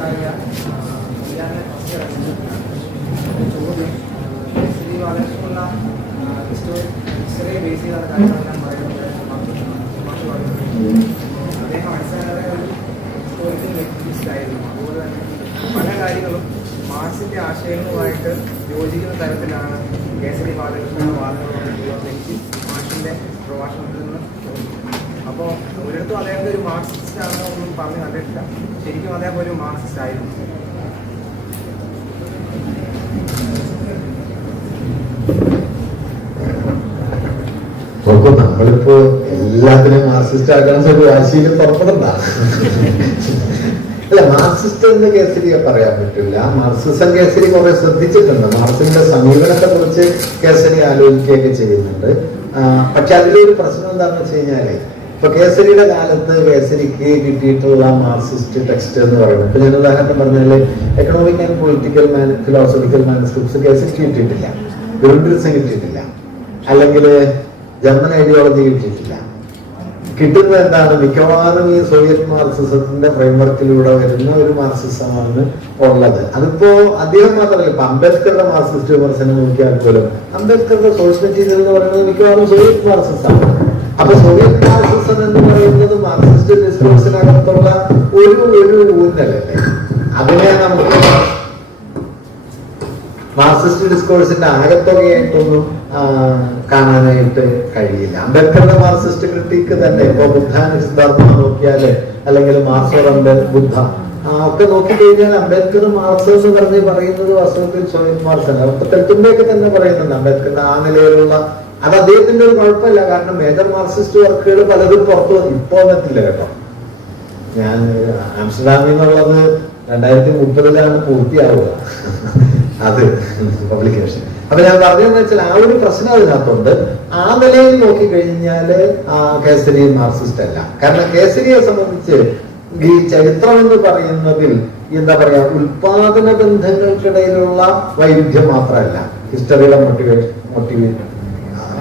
വ്യവസായ ചോദ്യം ശ്രീ ബാലകൃഷ്ണപിള്ള ഹിസ്റ്ററിയെ ബേസ് ചെയ്ത കാര്യങ്ങളെല്ലാം പറയുന്നത് അദ്ദേഹം അടിസ്ഥാനപരമായ ഒരു ഹിസ്റ്റോറിക്കൽ വ്യക്തിനിസ്റ്റായിരുന്നു. അതുപോലെ തന്നെ പല കാര്യങ്ങളും മാർക്സിന്റെ ആശയങ്ങളുമായിട്ട് യോജിക്കുന്ന തരത്തിലാണ് കേസരി ബാലകൃഷ്ണ വാദങ്ങളുള്ള വ്യക്തി മാർക്സിന്റെ പ്രഭാഷണത്തിൽ നിന്ന് തോന്നുന്നത്. അപ്പോൾ ഒരിടത്തും അദ്ദേഹത്തെ ഒരു മാർക്സിസ്റ്റ് ആണോ ഒന്നും പറഞ്ഞ് കണ്ടിട്ടില്ല. ശരിക്കും അദ്ദേഹം ഒരു മാർക്സിസ്റ്റ് ആയിരുന്നു. നമ്മളിപ്പോ എല്ലാത്തിനും മാർക്സിസ്റ്റ് ആക്കണം ഒരു വാശിയിൽ പുറപ്പെടണ്ട. അല്ല, മാർക്സിസ്റ്റ് എന്ന് കേസരിയെ പറയാൻ പറ്റില്ല. മാർക്സിസം കേസരി കുറെ ശ്രദ്ധിച്ചിട്ടുണ്ട്. മാർക്സിന്റെ സമീപനത്തെ കുറിച്ച് കേസരി ആലോചിക്കുകയൊക്കെ ചെയ്യുന്നുണ്ട്. പക്ഷെ അതിലൊരു പ്രശ്നം എന്താണെന്ന് വെച്ച് കഴിഞ്ഞാല്, ഇപ്പൊ കേസരിയുടെ കാലത്ത് കേസരിക്ക് കിട്ടിയിട്ടുള്ള മാർക്സിസ്റ്റ് ടെക്സ്റ്റ് എന്ന് പറയുന്നത്, ഇപ്പൊ ഞാൻ ഉദാഹരണം പറഞ്ഞാല് economic and political philosophical manuscripts കേസരിക്ക് കിട്ടിയിട്ടില്ല, ഗ്രുണ്ടിൽസൺ കിട്ടിയിട്ടില്ല, അല്ലെങ്കിൽ ജർമ്മൻ ഐഡിയോളജി കിട്ടിയിട്ടില്ല. കിട്ടുന്നത് എന്താണ്? മിക്കവാറും ഈ സോവിയറ്റ് മാർക്സിസത്തിന്റെ ഫ്രെയിംവർക്കിലൂടെ വരുന്ന ഒരു മാർക്സിസമാണ് ഉള്ളത്. അതിപ്പോ അദ്ദേഹം മാത്രമല്ല, ഇപ്പൊ അംബേദ്കറുടെ മാർക്സിസ്റ്റ് വിമർശനം നോക്കിയാൽ പോലും അംബേദ്കറുടെ സോഴ്സ് മെറ്റീരിയൽ എന്ന് പറയുന്നത് മിക്കവാറും സോവിയറ്റ് മാർക്സിസമാണ്. അപ്പൊ സോവിയറ്റ് മാർക്സിസം എന്ന് പറയുന്നത് മാർക്സിസ്റ്റ് ഡിസ്കോഴ്സിനകത്തുള്ള ഒരു ഊന്നലല്ലേ. അതിനെ നമുക്ക് മാർക്സിസ്റ്റ് ഡിസ്കോഴ്സിന്റെ ആകത്തുകയായിട്ടൊന്നും കാണാനായിട്ട് കഴിയില്ല. അംബേദ്കറുടെ മാർക്സിസ്റ്റ് ക്രിട്ടിക്ക് തന്നെ ഇപ്പൊ ബുദ്ധാനുസിദ്ധാർത്ഥ നോക്കിയാല്, അല്ലെങ്കിൽ മാർക്സ് ബുദ്ധ ഒക്കെ നോക്കിക്കഴിഞ്ഞാൽ അംബേദ്കർ മാർക്സ് എന്ന് പറഞ്ഞ് പറയുന്നത് വാസ്തവത്തിൽ സോവിയറ്റ് മാർക്സാണ്. അപ്പൊ തെറ്റുമ്പൊക്കെ തന്നെ പറയുന്നുണ്ട് അംബേദ്കറിന്റെ ആ നിലയിലുള്ള. അത് അദ്ദേഹത്തിന്റെ ഒരു കുഴപ്പമില്ല, കാരണം മേജർ മാർക്സിസ്റ്റ് വർക്കുകൾ പലതും പുറത്തു ഇപ്പോ വന്നിട്ടില്ല കേട്ടോ. ഞാൻ ആംസ്റ്റർഡാമിൽ നിന്നുള്ളത് 2030 പൂർത്തിയാവുക അത് പബ്ലിക്കേഷൻ. അപ്പൊ ഞാൻ പറഞ്ഞതെന്ന് വെച്ചാൽ ആ ഒരു പ്രശ്നം അതിനകത്തുണ്ട്. ആ നിലയിൽ നോക്കിക്കഴിഞ്ഞാല് കേസരി മാർക്സിസ്റ്റ് അല്ല. കാരണം കേസരിയെ സംബന്ധിച്ച് ഈ ചരിത്രം എന്ന് പറയുന്നതിൽ എന്താ പറയാ, ഉൽപാദന ബന്ധങ്ങൾക്കിടയിലുള്ള വൈരുദ്ധ്യം മാത്രമല്ല ഹിസ്റ്ററിയുടെ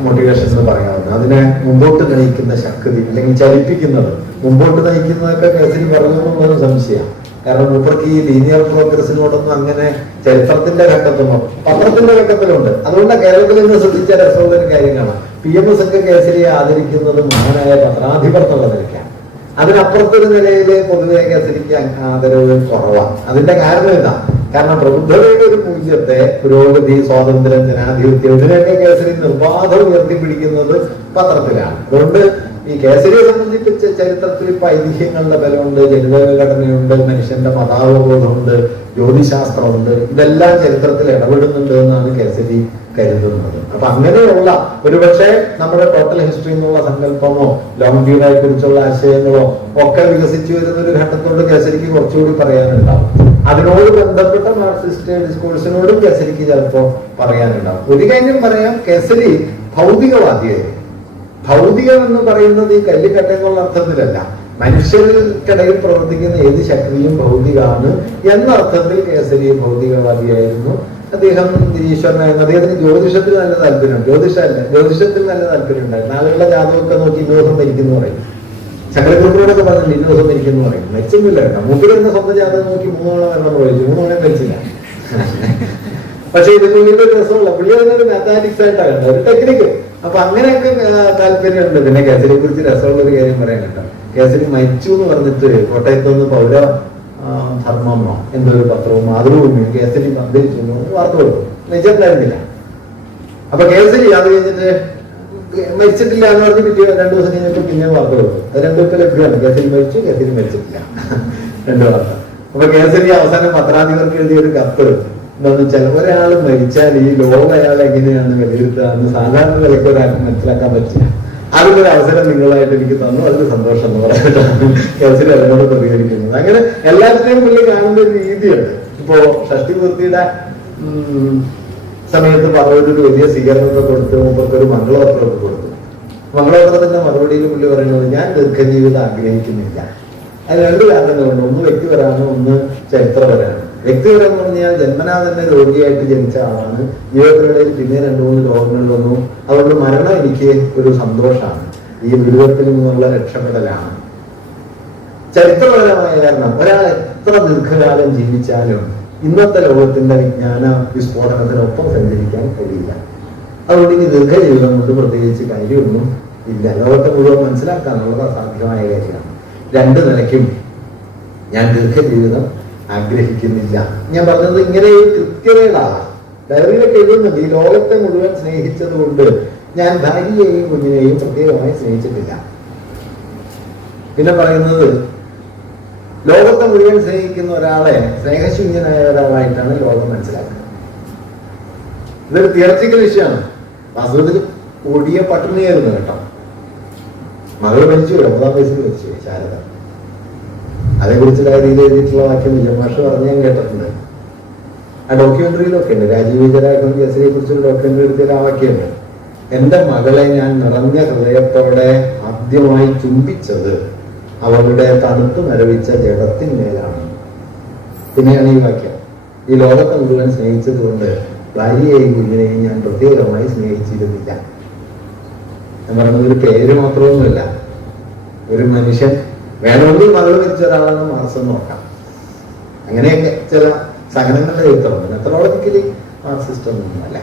മോട്ടിവേഷൻ എന്ന് പറയാവുന്നത്. അതിനെ മുമ്പോട്ട് നയിക്കുന്ന ശക്തി, അല്ലെങ്കിൽ ചലിപ്പിക്കുന്നത്, മുമ്പോട്ട് നയിക്കുന്നതൊക്കെ കേസരി പറഞ്ഞു എന്നൊരു സംശയമാണ്. കാരണം മൂപ്പർക്ക് ഈ ലീനിയർ പ്രോഗ്രസിനോടൊന്നും അങ്ങനെ ചരിത്രത്തിന്റെ ഘട്ടത്തിലോ പത്രത്തിന്റെ ഘട്ടത്തിലുണ്ട്. അതുകൊണ്ട് കേരളത്തിൽ നിന്ന് ശ്രദ്ധിച്ച രസമുള്ള ഒരു കാര്യം കാണാം. PMS ഒക്കെ കേസരിയെ ആദരിക്കുന്നത് മഹാനായ പത്രാധിപർ എന്നുള്ള നിലയ്ക്കാണ്. അതിനപ്പുറത്തൊരു നിലയിൽ പൊതുവെ കേസരിക്ക് ആദരവ് കുറവാണ്. അതിന്റെ കാരണം എന്താ? കാരണം പ്രബുദ്ധതയുടെ ഒരു മൂല്യത്തെ, പുരോഗതി, സ്വാതന്ത്ര്യം, ജനാധിപത്യം, ഇതിനൊക്കെ കേസരി നിർബാധം ഉയർത്തിപ്പിടിക്കുന്നത് പത്രത്തിലാണ്. അതുകൊണ്ട് ഈ കേസരിയെ സംബന്ധിച്ച് ചരിത്രത്തിൽ ഇപ്പൊ ഐതിഹ്യങ്ങളുടെ ബലമുണ്ട്, ജനിതഘടനയുണ്ട്, മനുഷ്യന്റെ മതാവബോധമുണ്ട്, ജ്യോതിശാസ്ത്രമുണ്ട്. ഇതെല്ലാം ചരിത്രത്തിൽ ഇടപെടുന്നുണ്ട് എന്നാണ് കേസരി കരുതുന്നത്. അപ്പൊ അങ്ങനെയുള്ള ഒരുപക്ഷെ നമ്മുടെ ടോട്ടൽ ഹിസ്റ്ററി എന്നുള്ള സങ്കല്പമോ ലോങ് വ്യൂവിനെ കുറിച്ചുള്ള ആശയങ്ങളോ ഒക്കെ വികസിച്ചു വരുന്ന ഒരു ഘട്ടത്തോട് കേസരിക്ക് കുറച്ചുകൂടി പറയാനുണ്ടാവും. അതിനോട് ബന്ധപ്പെട്ട മാർക്സിസ്റ്റ് ഡിസ്കോഴ്സിനോടും കേസരിക്ക് ചിലപ്പോ പറയാനുണ്ടാവും. ഒരു കാര്യം പറയാം, കേസരി ഭൗതികവാദിയായിരുന്നു. ഭൗതികം എന്ന് പറയുന്നത് ഈ കല്ലിക്കട്ട എന്നുള്ള അർത്ഥത്തിലല്ല. മനുഷ്യർക്കിടയിൽ പ്രവർത്തിക്കുന്ന ഏത് ശക്തിയും ഭൗതികമാണ് എന്നർത്ഥത്തിൽ കേസരി ഭൗതികവാദിയായിരുന്നു. അദ്ദേഹം നിരീശ്വരനായിരുന്നു. അദ്ദേഹത്തിന് ജ്യോതിഷത്തിൽ നല്ല താല്പര്യമുണ്ട്. ജ്യോതിഷത്തിൽ നല്ല താല്പര്യം ഉണ്ടായിരുന്നു. ആളുകളുടെ ജാതകമൊക്കെ നോക്കി 2 ദിവസം മരിക്കുന്നു പറയും. ശങ്കരഗുരുവിനോടൊക്കെ പറഞ്ഞില്ല 2 ദിവസം മരിക്കുന്നു പറയും. മരിച്ചൊന്നുമില്ല കേട്ടോ. മുമ്പിൽ എന്ന സ്വന്തം ജാതകം നോക്കി 3 തവണ വരണം പ്രവചിച്ചു. 3 തവണ മരിച്ചില്ല. പക്ഷെ ഇതിന്റെ വലിയ രസമുള്ള പുള്ളി അതിനൊരു മാത്തമാറ്റിക്സ് ആയിട്ടാണ് കണ്ടത്, ഒരു ടെക്നിക്ക്. അപ്പൊ അങ്ങനെയൊക്കെ താല്പര്യമുണ്ട്. പിന്നെ കേസരിയെ കുറിച്ച് രസമുള്ള ഒരു കാര്യം പറയാൻ കേട്ടോ. കേസരി മരിച്ചു എന്ന് പറഞ്ഞിട്ട് കോട്ടയത്തുനിന്ന് പൗര ധർമ്മമോ എന്തൊരു പത്രവും മാതൃഭൂമിയും കേസരി അന്തരിച്ചു വാർത്ത കൊടുത്തു. മരിച്ചിട്ടുണ്ടായിരുന്നില്ല. അപ്പൊ കേസരി അത് കഴിഞ്ഞിട്ട് മരിച്ചിട്ടില്ല എന്ന് പറഞ്ഞ് പിറ്റേ 2 ദിവസം കഴിഞ്ഞിട്ട് പിന്നെ വാർത്ത കൊടുത്തു. അത് 2 ദിവസം ലഭ്യമാണ്. കേസരി മരിച്ചു, കേസരി മരിച്ചിട്ടില്ല, 2 വാർത്ത. അപ്പൊ കേസരി അവസാനം പത്രാധിപർക്ക് എഴുതിയൊരു കത്ത് എന്താണെന്ന് വെച്ചാൽ, ഒരാൾ മരിച്ചാൽ ഈ ലോകം അയാൾ എങ്ങനെയാണ് വിലയിരുത്തുക എന്ന് സാധാരണ നിലയ്ക്ക് ഒരാൾക്ക് മനസ്സിലാക്കാൻ പറ്റില്ല. അതിനൊരു അവസരം നിങ്ങളായിട്ട് എനിക്ക് തന്നു, അതിന് സന്തോഷം എന്ന് പറഞ്ഞിട്ടാണ് കേസരി അതിനോട് പ്രതികരിക്കുന്നത്. അങ്ങനെ എല്ലാത്തിനെയും പുള്ളി കാണുന്ന ഒരു രീതിയുണ്ട്. ഇപ്പോ ഷഷ്ടിപൂർത്തിയുടെ സമയത്ത് പറവൂരൊരു വലിയ സ്വീകരണമൊക്കെ കൊടുത്ത് മൂപ്പർക്കൊരു മംഗളപത്രമൊക്കെ കൊടുത്തു. മംഗളപത്രത്തിന്റെ മറുപടിയിൽ പുള്ളി പറയുന്നത്, ഞാൻ ദീർഘജീവിതം ആഗ്രഹിക്കുന്നില്ല. അത് 2 കാരണങ്ങളുണ്ട്. ഒന്ന് വ്യക്തിപരമാണ്, ഒന്ന് ചരിത്രപരമാണ്. വ്യക്തിപരം എന്ന് പറഞ്ഞാൽ ജന്മനാ തന്നെ രോഗിയായിട്ട് ജനിച്ച ആളാണ്. ജീവിതത്തിനിടയിൽ പിന്നെ 2-3 രോഗങ്ങൾ വന്നു. അതുകൊണ്ട് മരണം എനിക്ക് ഒരു സന്തോഷമാണ്. ഈ ദുരിതത്തിൽ നിന്നുള്ള രക്ഷപ്പെടലാണ്. ചരിത്രപരമായ കാരണം ഒരാൾ എത്ര ദീർഘകാലം ജീവിച്ചാലും ഇന്നത്തെ ലോകത്തിന്റെ വിജ്ഞാന വിസ്ഫോടനത്തിനൊപ്പം സഞ്ചരിക്കാൻ കഴിയില്ല. അതുകൊണ്ട് ഇനി ദീർഘജീവിതം കൊണ്ട് പ്രത്യേകിച്ച് കാര്യമൊന്നും ഇല്ല. ലോകത്തെ മുഴുവൻ മനസ്സിലാക്കാനുള്ളത് അസാധ്യമായ കാര്യമാണ്. രണ്ടു നിലയ്ക്കും ഞാൻ ദീർഘജീവിതം ആഗ്രഹിക്കുന്നില്ല. ഞാൻ പറഞ്ഞത് ഇങ്ങനെ ഒരു കൃത്യതകളാണ്. ഡയറിയിലൊക്കെ എഴുതുന്നുണ്ട്, ഈ ലോകത്തെ മുഴുവൻ സ്നേഹിച്ചത് കൊണ്ട് ഞാൻ ഭാര്യയെയും കുഞ്ഞിനെയും പ്രത്യേകമായി സ്നേഹിച്ചിട്ടില്ല. പിന്നെ പറയുന്നത് ലോകത്തെ മുഴുവൻ സ്നേഹിക്കുന്ന ഒരാളെ സ്നേഹശൂന്യനായ ഒരാളായിട്ടാണ് ലോകം മനസ്സിലാക്കുന്നത്. ഇതൊരു തിയററ്റിക്കൽ വിഷയമാണ്. വാസ്തവത്തിൽ കൊടിയ പട്ടിണിയായിരുന്നു കേട്ടോ. മകൾ മരിച്ചു, 9 വയസ്സിൽ മരിച്ചു ശാരദ. അതേക്കുറിച്ച് ഡയറിയിൽ എഴുതിയിട്ടുള്ള വാക്യം വിജയമാഷ് പറഞ്ഞ് ഞാൻ കേട്ടിട്ടുണ്ട്. ആ ഡോക്യുമെന്ററിയിലൊക്കെ ഉണ്ട്. രാജീവ് വിജയരാഘവൻ കേസിനെ കുറിച്ചൊരു ഡോക്യുമെന്ററി എടുത്തിട്ട് ആ വാക്യമുണ്ട്. എന്റെ മകളെ ഞാൻ നിറഞ്ഞ ഹൃദയത്തോടെ ആദ്യമായി ചുംബിച്ചത് അവളുടെ തണുത്തു മരവിച്ച ജഡത്തിന്മേലാണ്. പിന്നെയാണ് ഈ വാക്യം, ഈ ലോകത്തെ മുഴുവൻ സ്നേഹിച്ചത് കൊണ്ട് ഭാര്യയെയും കുഞ്ഞിനെയും ഞാൻ പ്രത്യേകമായി സ്നേഹിച്ചിരുന്നില്ല. ഞാൻ പറഞ്ഞത് ഒരു പേര് മാത്രമൊന്നുമില്ല. ഒരു മനുഷ്യൻ വേണമെങ്കിൽ മകൾ മരിച്ച ഒരാളെന്ന് മാർക്സ് നോക്കാം. അങ്ങനെയൊക്കെ ചില സഹനങ്ങളുടെ എഴുത്തുണ്ട്. മെത്തഡോളജിക്കലി മാർക്സിസ്റ്റ് ഒന്നുമല്ല.